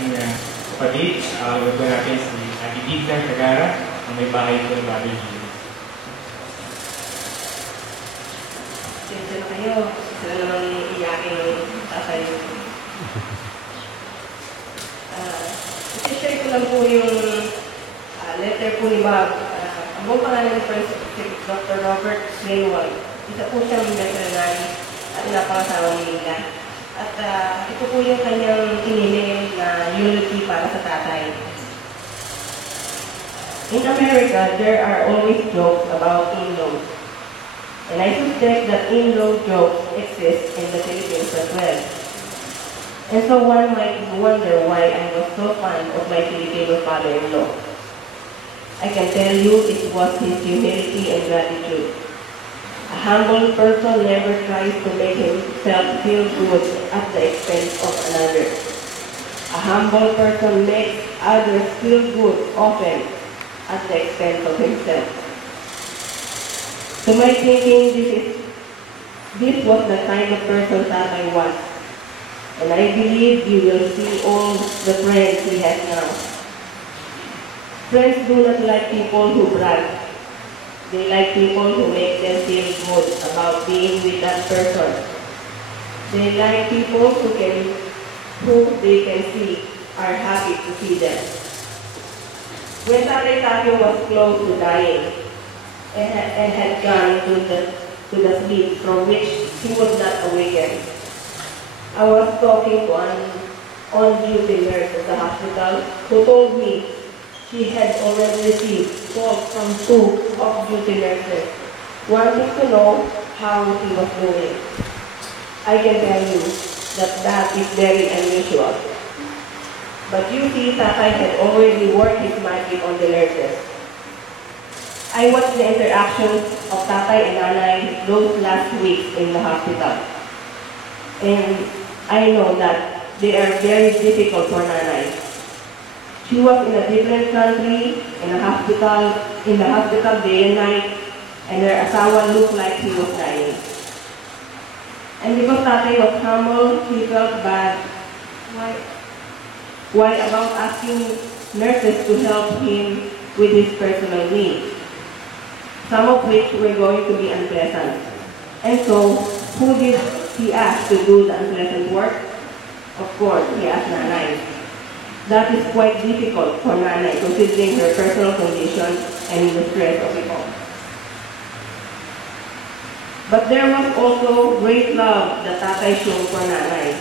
aking kapatid. Huwag po natin si Ate Tignan Tagara, ang may bahay po ng Babi Gino. Sensya na kayo. Sila naman iyakin ng tatay. I-share ko lang po yung letter po ni Bob. Ang buong pangalan ni Dr. Robert Greenwald. Isa po siyang veterinary at napakasawa ni Lila. At ito po yung kanyang iniling na eulogy para sa tatay. In America, there are always jokes about in-laws. And I suspect that in-law jokes exist in the Philippines as well. And so one might wonder why I was so fond of my Filipino father-in-law. I can tell you it was his humility and gratitude. A humble person never tries to make himself feel good at the expense of another. A humble person makes others feel good often at the expense of himself. To my thinking, this was the kind of person that I was. And I believe you will see all the friends he has now. Friends do not like people who brag. They like people who make them feel good about being with that person. They like people who they can see are happy to see them. When Tatay Tapio was close to dying and had gone to the sleep from which he was not awakened, I was talking to an on-duty nurse at the hospital who told me she had already received calls from 2 off-duty nurses wanting to know how he was doing. I can tell you that is very unusual. But you see, Tatay had already worked his magic on the nurses. I watched the interactions of Tatay and Nanay those last weeks in the hospital. And I know that they are very difficult for Nanay. She was in a different country, in the hospital day and night, and her asawa looked like he was dying. And because Tatay was humble, he felt bad. Why about asking nurses to help him with his personal needs, some of which were going to be unpleasant. And so, who did he ask to do the unpleasant work? Of course, he asked Nanay. That is quite difficult for Nanay, considering her personal condition and the stress of it all. But there was also great love that Tatay showed for Nanay.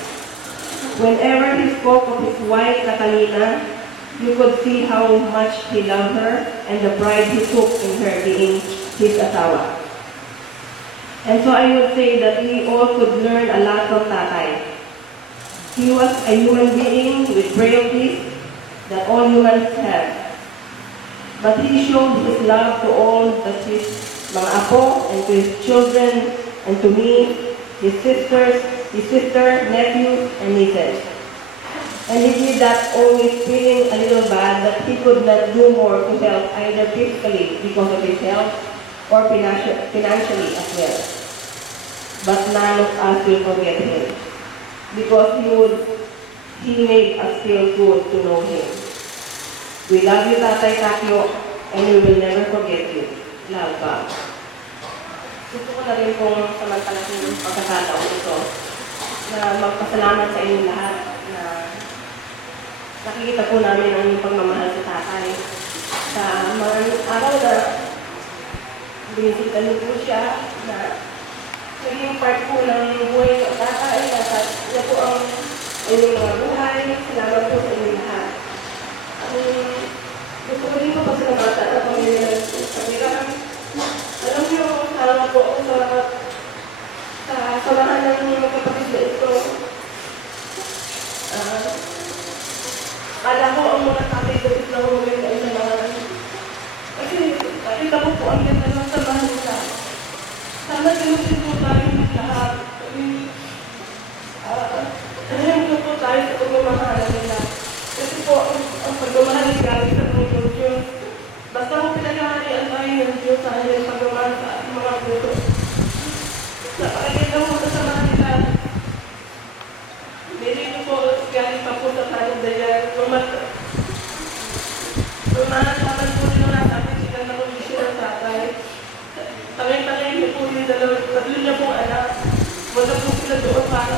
Whenever he spoke of his wife, Catalina, you could see how much he loved her and the pride he took in her being his asawa. And so I would say that we all could learn a lot from Tatay. He was a human being with frailties that all humans have. But he showed his love to all his mga apo and to his children and to me, his sisters, his sister, nephews, and nieces. And he did that always feeling a little bad that he could not do more to help either physically because of his health or financially as well. But none of us will forget him, because he made us feel good to know him. We love you, Tatay Tapio, and we will never forget you. Love, Bob. Gusto ko na rin pong samantalaking pagkakataon ito na magpasalamat sa inyong lahat na nakikita po namin ang inyong pagmamahal sa Tatay. Sa mga araw na binisita niyo po siya, na naging part po ng buhay ng Tatay, na po ang inyong mga buhay. Salamat po sa inyong lahat. Gusto ko rin po pasalamatan na pamilya ng Pagirang. Alam niyo, salamat po ako sa samahan ng mga kapatid na ito. Kala ko ang mga kapatid na huwag na isamahan. Kasi nakita ko po ang ganda ng samahan nila. Sana sinusin po tayo ng lahat. Nahihintay po tayo sa pagmamahalan nila. Kasi po, ang pagmamahal ay galing sa Panginoon Diyos. Basta kung pinagahalian tayo ng Diyos sa kanyang pagmamahal sa ating mga puso. Napakaganda po sa samahan nila. Hindi po galing pa po sa kanyang dayan. Nung nalaman po nila na sabi sila na kondisyon ng tatay, tangay-tangay niyo po yung tatlo niya pong anak. Wala po sila doon para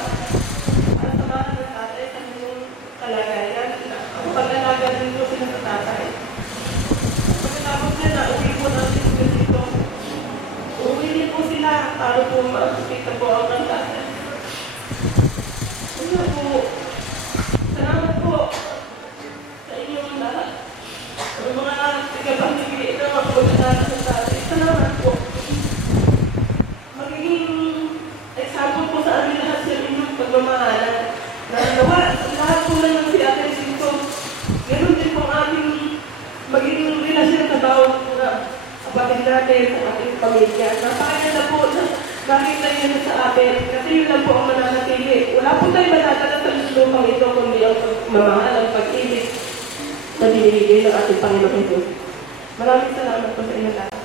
samahan ng tatay sa kanyang kalagayan. Ang pag-alaga din po sila sa tatay. Pagkatapos niya na, uwi po natin sila dito. Uwi din po sila para po makikita po ang tatay. Kaya po, salamat po sa inyong lahat. Ang mga tigabang-tigil na makapag-alaga sa tatay. Salamat po. Magiging example po sa amin lahat sa inyong pagmamahalan. Nanawa, lahat po lang ng si Ate Cinco. Ganun din po ang ating magiging relasyon sa bawat na kapatid natin, sa ating pamilya. Napakaganda po na nakita niyo sa atin kasi yun lang po ang mananatili. Wala po tayo matatala sa lupang ito kundi ang pagmamahal, ang pag-ibig na binibigay ng ating Panginoon Jesus. Maraming salamat po sa inyo lahat.